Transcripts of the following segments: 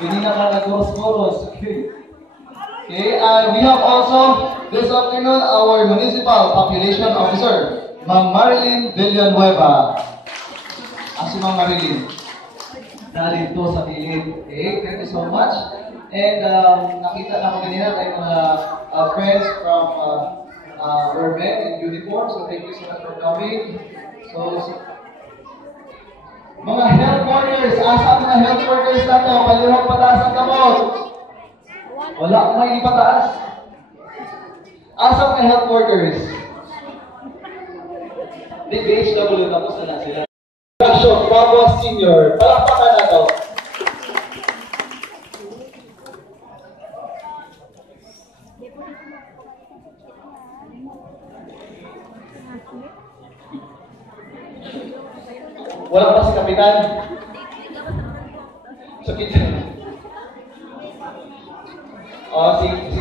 Hindi na ka nag-boros-boros. Okay, we have also this afternoon our Municipal Population Officer, Ma'am Marilyn Villanueva. Si Ma'am Marilyn, narito sa pilit. Okay, thank you so much. And nakita na ko kanina tayo mga friends from Urban in uniform. So thank you so much for coming. So mga health workers, asa mga health workers na to, palihog pataas ang kamot. Wala akong may ipataas. Asa mga health workers? Di BHW tapos na sila. Action, Pablo Senior. Palakpakan na to. Wala pa si Kapitan. So, si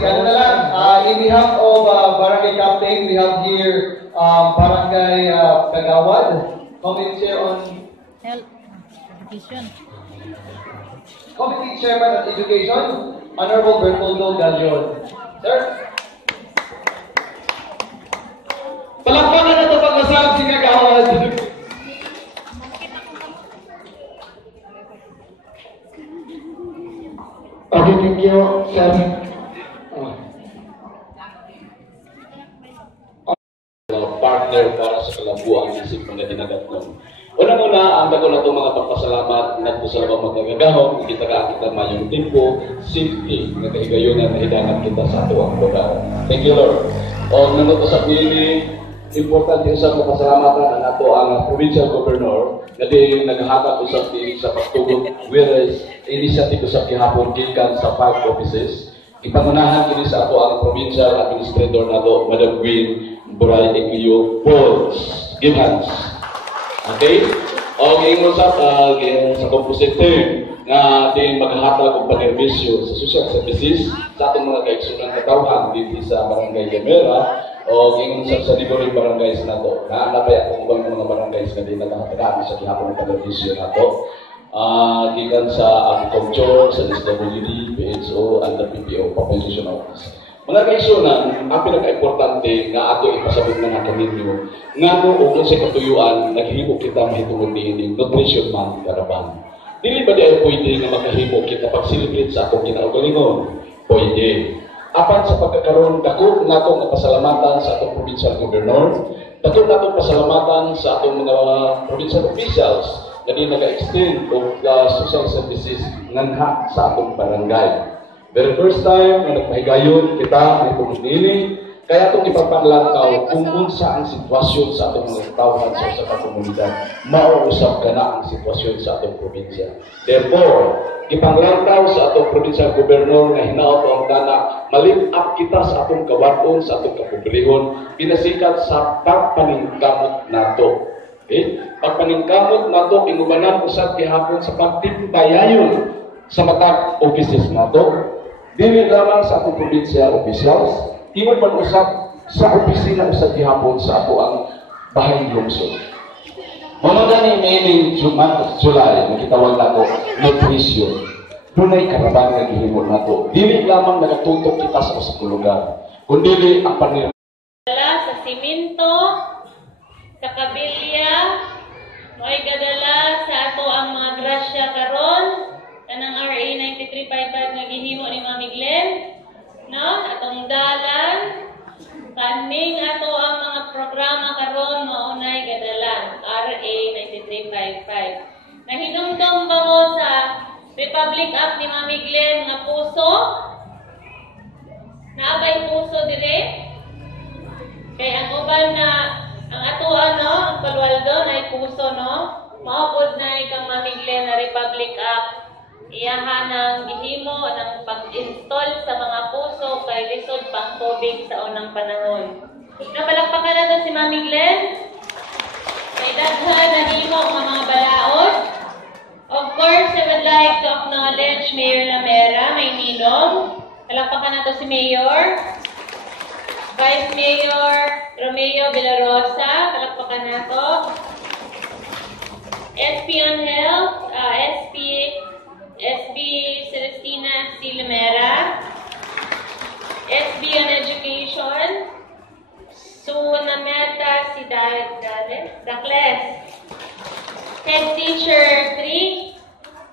ano na lang, in behalf of Barangay Captain, we have here Barangay Kagawad, Committee Chair on Health Education. Committee Chairman on Education, Honorable Bertoldo Gallion. Sir? Palakpakan na ito pag-nasab si Kagawad. Okay, thank you, sir. Partner para sa kalabuan isip mga dinagat nun. Una-una, ang bago na itong mga pagpasalamat na sa labang magagahon, kita ka mayong tempo, safety, nga kahigayonan na hidangan kita sa ato ang lugar. Thank you, Lord. O nanutosap nini, importante sa pasalamatan ang ato ang provincial governor na di naghatag usap din sa pagtugot, whereas initiative usap gihapon gikan sa 5 offices. Ipangunahan kini sa ato ang provincial administrator nato, Madam Gwyn Buray Equio Pauls. Give hands. Okay? O ingon sa composite team nga din maghatag og panerbisyo sa social services sa ating mga kaigsunan katawhan dito sa Barangay Gamera o ingon sa neighboring barangays nato. Naanapay ako ubang mga barangays nga din naghatag sa gihapon ng panerbisyo nato. Gikan sa agriculture, sa SWD, PHO, and the PPO, Population Office. Mga kaisunan, ang pinaka-importante nga ato ipasabot na natin ninyo, nga no kung sa katuyuan, naghihimo kita mahitungod ni Nutrition Month karaban. Dili ba di ay pwede nga makahimo kita pag-celebrate sa atong kinaugalingon? Pwede. Apan sa pagkakaroon, dako natong pasalamatan sa atong provincial governor, dako natong pasalamatan sa atong mga provincial officials na di nag-extend of the social services nganha sa atong barangay. Very first time na nagpahigayon kita ay pumili, kaya itong ipagpanglantaw kung unsa ang sitwasyon sa atong mga tawhan sa usa ka komunidad, mauusap ka na ang sitwasyon sa atong probinsya. Therefore, ipanglantaw sa atong provincial governor na hinaot ang dana, malip up kita sa atong kawaton, sa atong kapobrehon, pinasikat sa pagpaningkamot nato. Okay? Pagpaningkamot nato, inubanan usap gihapon sa pagtimbayayon sa matag offices nato. Dili lamang sa atong provincial officials, iwan man usap sa opisina usap gihapon sa ato ang bahay lungsod. Mga gani meaning July, nakitawag nato nutrition. Dunay karaban nga gihimo nato. Dili lamang nagatutok kita sa usa ka lugar, kundi ang panir sa simento, sa kabilya, mo'y gadala sa ato ang mga grasya karon. Kanang RA 9355 nga gihimo ni Mami Glenn, no? Atong dalan, kaning ato ang mga programa karon maunay gadalan RA 9355. Nahinumdum ba mo sa Republic Act ni Mami Glenn nga puso? Naabay puso dire? Kay ang uban na ang ato ang Palualdo na puso, no? Maupod na ikang Mami Glenn na Republic Act. Iyahan ang gihimo ng pag-install sa mga puso kay lisod pang tubig sa unang panahon. Napalakpakan na to si Mami Glenn. May daghan na himo ng mga balaod. Of course, I would like to acknowledge Mayor Lamera, may ninong. Palakpakan na to si Mayor. Vice Mayor Romeo Villarosa, palakpakan na to. SP on Health, SB Douglas. Head Teacher 3.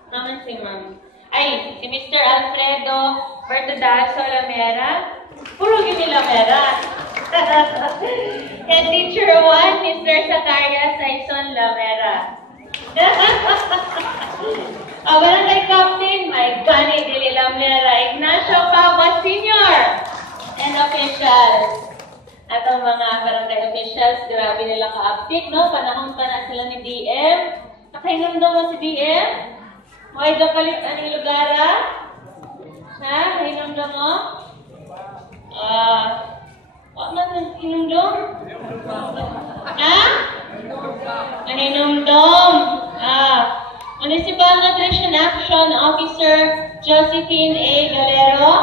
Naman si Ma'am. Ay, si Mr. Alfredo Bertudazo Lamera. Puro gini Lamera. Head Teacher 1, Mr. Zacharias Saison Lamera. Barangay Captain, my Gani Dili Lamera, Ignacio Pava Sr. and officials. At ang mga barangay officials, grabe nila ka-update, no? Panahon pa na sila ni DM. Nakahinamdaw mo si DM? May kapalit ang lugar, ha? Hinamdaw mo? What man ang hinamdaw? Ha? Mahinumdum. Municipal Nutrition Action Officer Josephine A. Galero.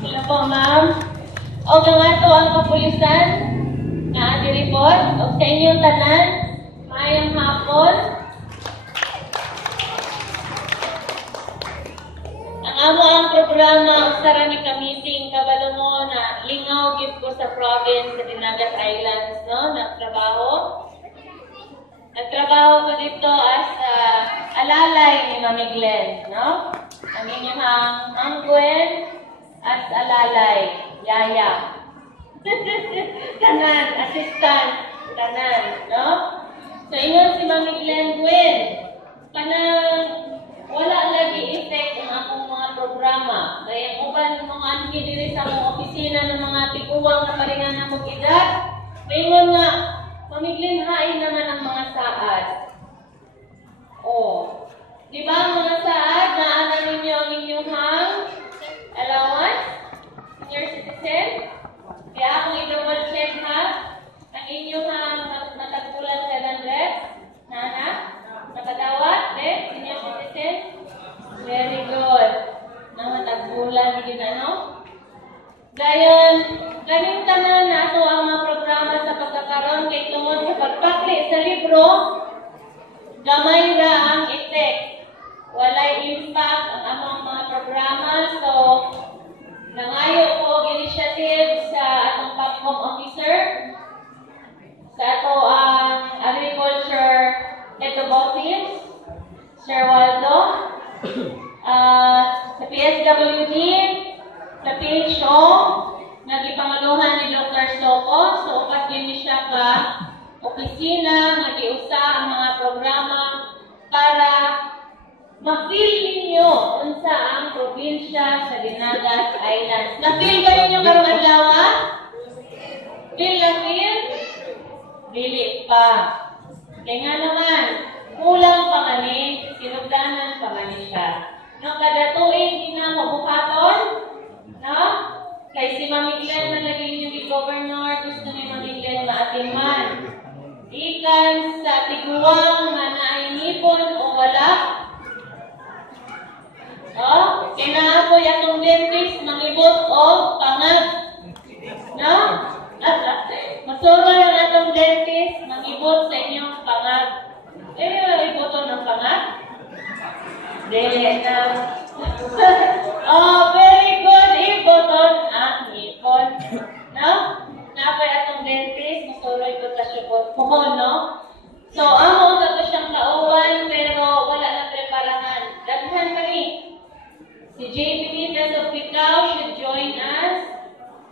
Hello po, ma'am. O nga to ang kapulisan na report. O sa inyong tanan, mayang hapon. Ang amo ang programa usaran ni ka-meeting kabalo mo na lingaw gid ko sa province sa Dinagat Islands, no? Nagtrabaho ko dito as alalay ni Mami Glenn, no? Ang inyong ang Gwen as alalay, yaya. Tanan, assistant, tanan, no? So, ingon si Mami Glenn Gwen, kanang wala lagi effect ang akong mga programa. Kaya uban mga anki diri sa mga opisina ng mga tiguwang na paringan na mong edad, maingon nga, Mami Glenn, hain naman ang mga saad. Di ba ang mga saad na ana ninyo ang inyong allowance? Senior citizen? Kaya akong i-double check ha, ang inyong matagpulan 700? Nana? Nakadawat? Senior citizen? Very good. Nang matagpulan, hindi na, no? Gayon, ganing tanan na ito ang mga programa sa pagkakaroon kay tungod sa pagpakli sa libro, gamay ra ang effect. Walay impact ang among mga programa. So, nangayo ko initiative sa atong PAPCOM officer, sa ato ang agriculture head of office, Sir Waldo, sa PSWD, sa PHO, nagipangaluhan ni Dr. Soco, so upat din siya ka opisina, nagiusa ang mga programa para ma-feel ninyo unsa ang probinsya sa Dinagat Islands. Na-feel ba ninyo karong adlaw? Feel na feel? Dili pa. Kaya nga naman, kulang pa mani, sinugdanan pa mani siya. No, kada tuig din na mabukaton, no? Kay si Mami Glenn na naging yung governor, gusto ni Mami Glenn maatiman. Ikan sa tiguang na nainipon o wala. Kinaapoy akong dentist, mangibot o pangag. No? Masuro yung atong dentist, mangibot sa inyong pangag. Iboto ng pangag? Dili na. Very good. Iboton ang ipon. No? Napay atong dentist, masuro ito sa syukot. Puhon, no? So, amo ka siyang kauwan, pero wala na preparahan. Daghan pa ni. Si JP Peters of Picao should join us.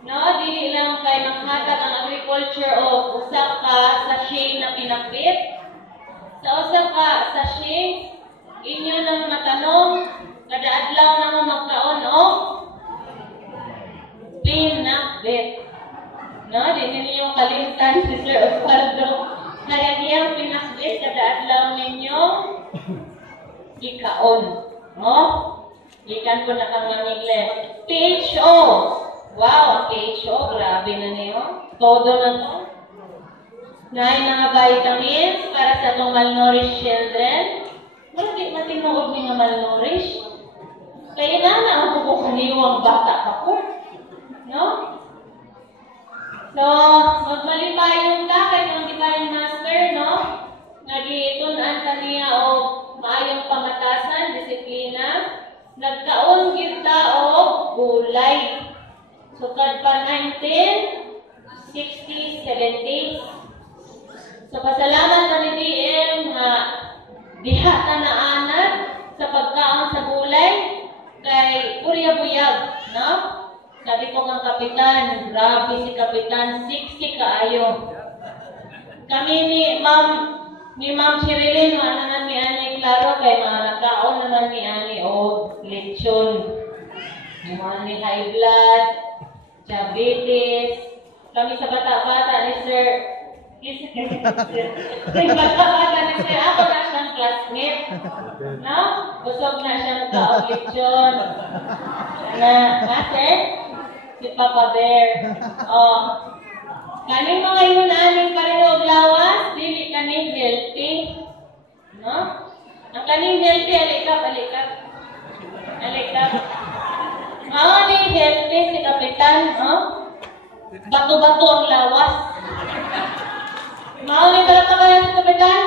No, dili lang kay manghatag ang agriculture o usa ka sachet na pinakbit. Sa usa ka sachet, inyo nang matanong, kada adlaw na mo magkaon o pinakbit. No, dili ninyo kalimtan si Sir Osvaldo. Kaya niyang pinakbit kada adlaw ninyo ikaon. No? Ikan ko na kang mamiglen. PHO. Wow, ang PHO. Grabe na niyo. Todo na to. Naay mga vitamins para sa itong malnourished children. Marami matinuod niyo nga malnourished. Kaya na ang kukukuliwang bata pa po. No? So, magmalipayon ka kay mga lipayon master, no? Nagitunan ka niya o maayong pamatasan, disiplina. Nagkaon kita o gulay. Sukad pa 19, 60, 70. Sa pasalamat na ni DM nga diha ta naanan sa pagkaon sa gulay kay Buyag, no? Sabi ko kang kapitan, grabe si kapitan, 60 kaayo. Kami ni Ma'am Sherilyn, ano na ni Ani Claro, kay mga nagkaon naman ni Ani o lechon. Mga ni high blood, diabetes. Kami sa bata-bata ni Sir, bata-bata ni Sir, ako na siyang classmate. No? Busog na siyang kaon lechon. Sir? Si Papa Bear. Kaning mga yunaning pareho lawas, dili kaning healthy. No? Ang kaning healthy, alikap. Ni healthy si Kapitan, no? Bato-bato ang lawas. Ni talakayan si Kapitan?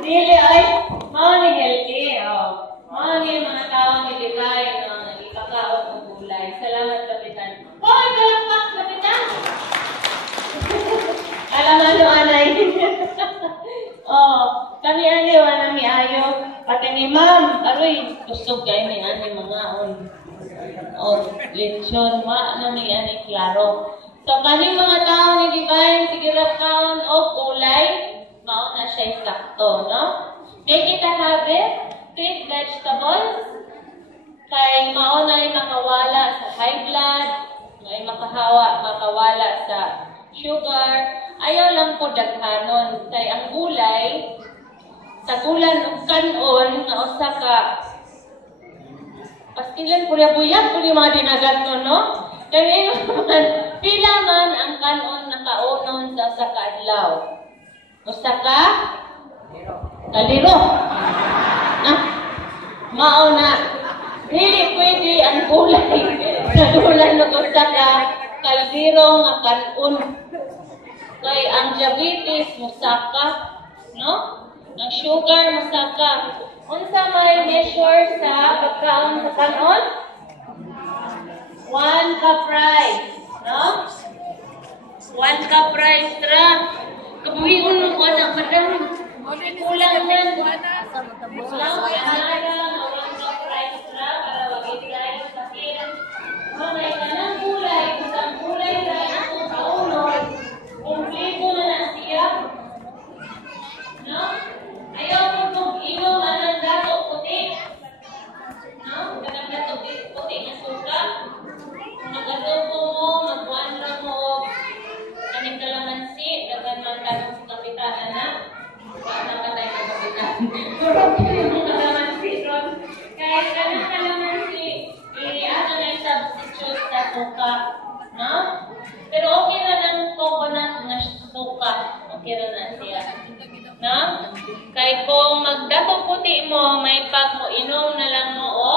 Dili ay, ni healthy. Ni mga tao ni Libay, no? Nagipakaot ng gulay. Salamat, Kapitan. Hoy, kalakpak, Kapitan! Alam ano, anay. Kami ani, wala mi ayo. Pati ni Ma'am, aroy, gusto kayo ni ani mga lechon, na ni ani klaro. So, kani mga tao ni Divine, sigurap kaon o kulay, mao na siya sakto, no? May kita habe, sweet vegetables, kay mao na makawala sa high blood, ay makawala sa sugar. Ayaw lang po daghanon kay ang gulay sa gulan ug kanon nga usa ka pastilan Buyag kung yung mga dinagat no? Kaya man, pila man ang kanon nakaunon sa usa ka adlaw. Usa ka kaliro. Mao na dili pwede ang gulay sa gulan ug usa ka kaliro nga kanon. Kay ang diabetes musaka, no? Ang sugar musaka. Unsa may measure sa pagkaon sa kanon? 1 cup rice, no? 1 cup rice ra. Kabuhion mo ko na madam. Kulang yan. Kulang yan. 1 cup rice ra para wag i-rice sa kin. May kanang gulay, isang gulay ra itong kaunon. Kumplito na siya. No? Ayaw mo kung inom ng dato puti. No? Kanang dato puti na suka. Kung nag-adobo mo, mag-1 lang mo. Kaning kalamansi, dagan man tanong sa kapitan na. Paano ka tayo sa kapitan? Turok yung kalamansi ron. Kahit kanang kalamansi, ano na yung substitute sa suka. No? Pero okay na ng coconut na suka. Okay na siya. No? Kaya kung magdato puti mo, may pag mo inom na lang mo o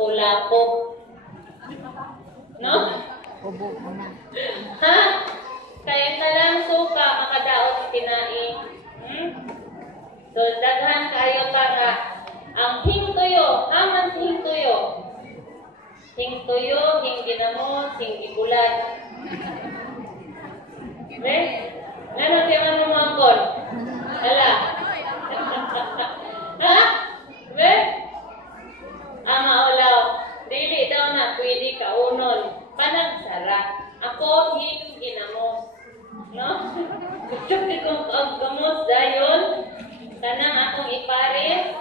kulapok. No? Ha? Kaya sa lang suka, makadaot tinaing. So, daghan kayo para ang hingtuyo, haman si hingtuyo. Hingtuyo, hingginamos, hinggibulat. Ano siya man mumangkol? Hala? Ha? Ang maulaw. Dili daw na pwede kaunon. Panagsara. Ako, hingginamos. No? Gusto kong gamos dayon. Kanang akong ipares.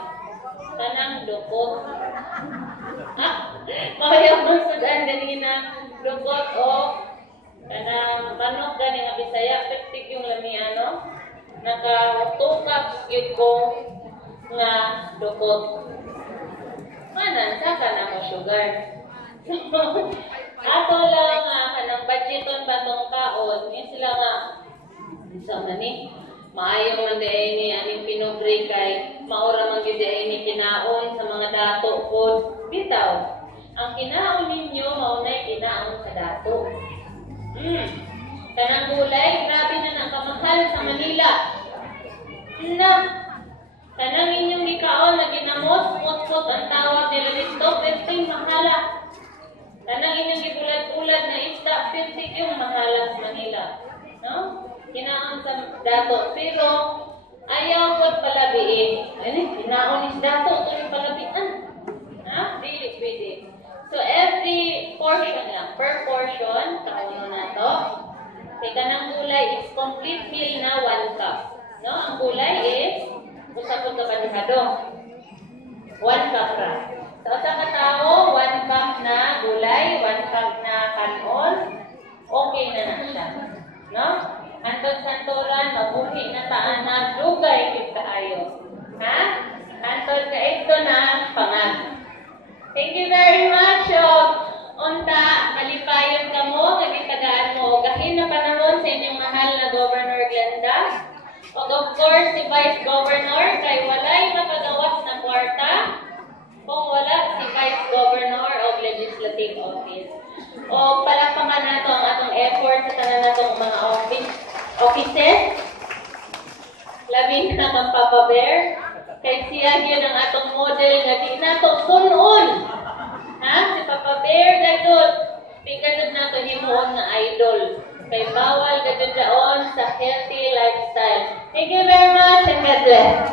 Kanang dukot. Kaya mong sudan ganina dukot o kanang manok gani nga Bisaya, pektik yung lamiano. Nakatukap yun ko nga dukot. Manan, saka na mo sugar. Ato lang nga, kanang budgeton batong kaon, yun sila nga, sa mani, maayong man dahil ni aning pinobray kay, maura man gid ni kinaon sa mga dato po. Bitaw, ang kinaon ninyo, maunay kinaon sa dato. Kanang gulay, grabe na nakamahal sa Manila. Na, kanang inyong ikaon na ginamos, mot-mot ang tawag nila dito, 15 mahala. Kanang inyong gibulat-ulat na isda, 50 yung mahala sa Manila. No? Kinaon sa dato. Pero, ayaw ko palabiin. Ano? Kinaon is dato. Ito yung palabian. Ha? Dili, pwede. So, every portion lang. Per portion, kauno na to. Kaya kanang gulay is complete meal na 1 cup. No? Ang gulay is, usapon ka ba 1 cup ra. So, sa katao, 1 cup na gulay, 1 cup na kanon, okay na siya. No? Antod santoran, mabuhi na taan na dugay yung kaayo. Ha? Antod ka ito na pangat. Thank you very much. Unta, malipayon ka mo, nagitagaan mo. Gahin na panahon sa inyong mahal na Governor Glenda. O of course, si Vice Governor, kay walay makagawas na kwarta. Kung wala, si Vice Governor of Legislative Office. O palakpakan nato ang atong effort sa tanan natong mga offices. Labi na kang Papa Bear. Kay siya yun ang atong model nga di nato sunon. Ha? Si Papa Bear gadot. Pigadot nato himuon nga idol. Kay bawal gadot daon sa healthy lifestyle. Thank you very much and God bless.